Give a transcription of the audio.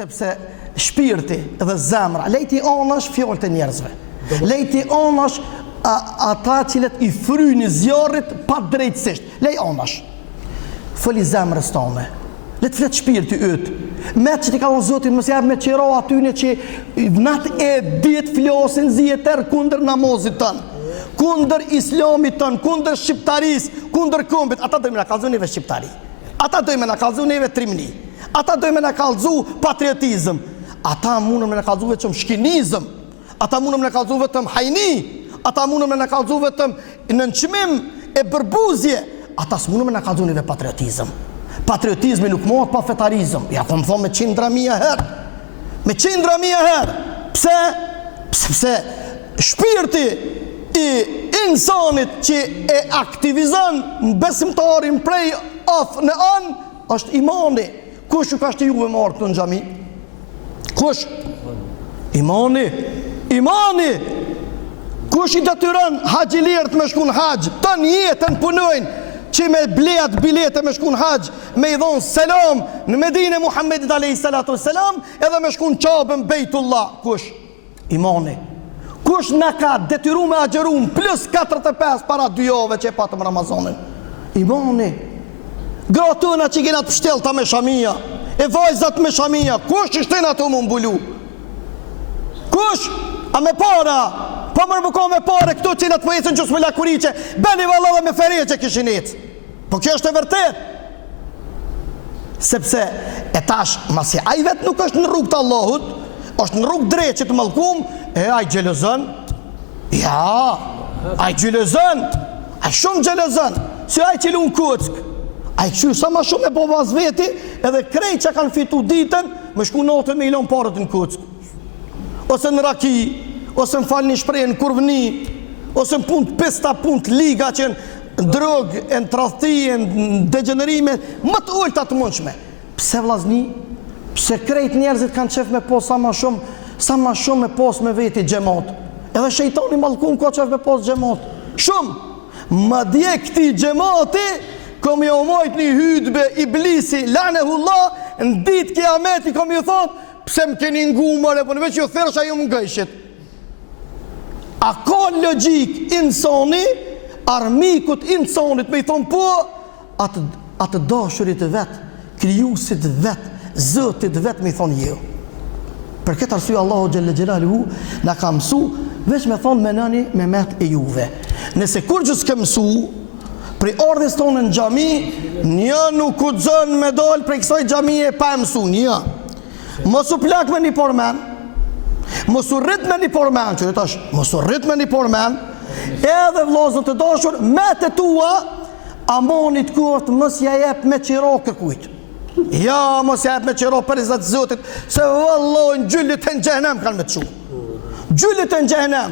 sepse shpirti dhe zemra, lejti anash fjalët e njerëzve. Lejti anash ata cilët i fryni zjarrit pa drejtësisht. Lej anash. Foli zemrës tone. Le të flet shpirti yt. Me që ti ka dhënë Zoti mos jap me qira atyne që natë e ditë flasin zjetër kundër namazit ton, kundër islamit ton, kundër shqiptarisë, kundër kombit. Ata do më na kallzojnë neve shqiptari. Ata do më na kallzojnë neve trimni. Ata do më na kallzu patriotizëm. Ata mundën më na kallzu vetëm shkinizëm. Ata mundën më na kallzu vetëm hajni. Ata mundën më na kallzu vetëm nënçmim e bërbuzje. Ata s'mundën më na kallzu neve patriotizëm. Patriotizmi nuk mohet pa fetarizëm. Ja kom thonë me 100.000 herë. Me 100.000 herë. Pse? Pse shpirti i insanit që e aktivizon besimtarin prej of në anë është imani. Kush ju ka shtë juve marë këtu në xhami? Kush? Imani. Imani. Kush i detyron haxhilirët me shkun haxh? Tan jetën punojnë që me bleat bilete me shkun haxh, me i dhonë selam në Medinë e Muhammedit a.s. edhe me shkun qabën Bejtullah. Kush? Imani. Kush na ka detyru me agjerum plus 45 para 2 javë që e patëm Ramazanin? Imani. Gratuna që gjenat pështelta me shamia, e vajzat me shamia. Kush ishten ato më mbulu? Kush? A me para? Pa mërë më ka me pare këtu cilat po ecën qësë me lakuriqe, beni valla dhe me fereqe kishin ecë. Po kjo është e vërtet. Sepse e tash, masi aj vetë nuk është në rrugë të Allahut, është në rrugë drejt që të mallkum, e aj gjelëzën. Ja, aj gjelëzën. Aj shumë gjelëzën. Si aj qilu në kuck. Aj këshu sa ma shumë e po vaz veti, edhe krejt që kanë fitu ditën, me shku 9 milion parët në kuck. Ose në raki, ose në falë një shprej në kurvni, ose në punë pista, punë të liga që në drogë, në tradhti, në degenerime, më të ullë të mundshme. Pse vllazni? Pse krejt njerëzit kanë qef me pos sa ma shumë me pos me veti xhamat. Edhe shejtani mallkum ka qef me pos xhamat. Shumë. Ma dje këti xhamati, kom jo mojt një hydbe iblisi, lanehullah, në ditë kiameti kom ju thotë, pse më keni ngumare, po në veç ju thërsha ju më ngëshit. A ka logjik insani, armikut insanit me i thonë po, atë dashurit vetë, krijuesit vetë, Zotit vetë me i thonë jo. Për këtë arsye Allahu xhelle xhelaluhu na ka mësu veç me thonë menani me met e juve. Nëse kur gjë s'ke mësu, prej ardhes tonë në xhami, një nuk u zën me dal prej kësaj xhamie pa mësu, një. Mos u plak me një pormen, mos u rrit me një pormen, që tash, mos u rrit me një pormen, edhe vllazën të dashur, me të tua, amonit kurt mos ja jep me qiro kërkujt. Ja, mos ja jep me qiro për izat Zotit, se valloj në gjyllit e në xhehenem kanë me të shu. Gjyllit e në xhehenem.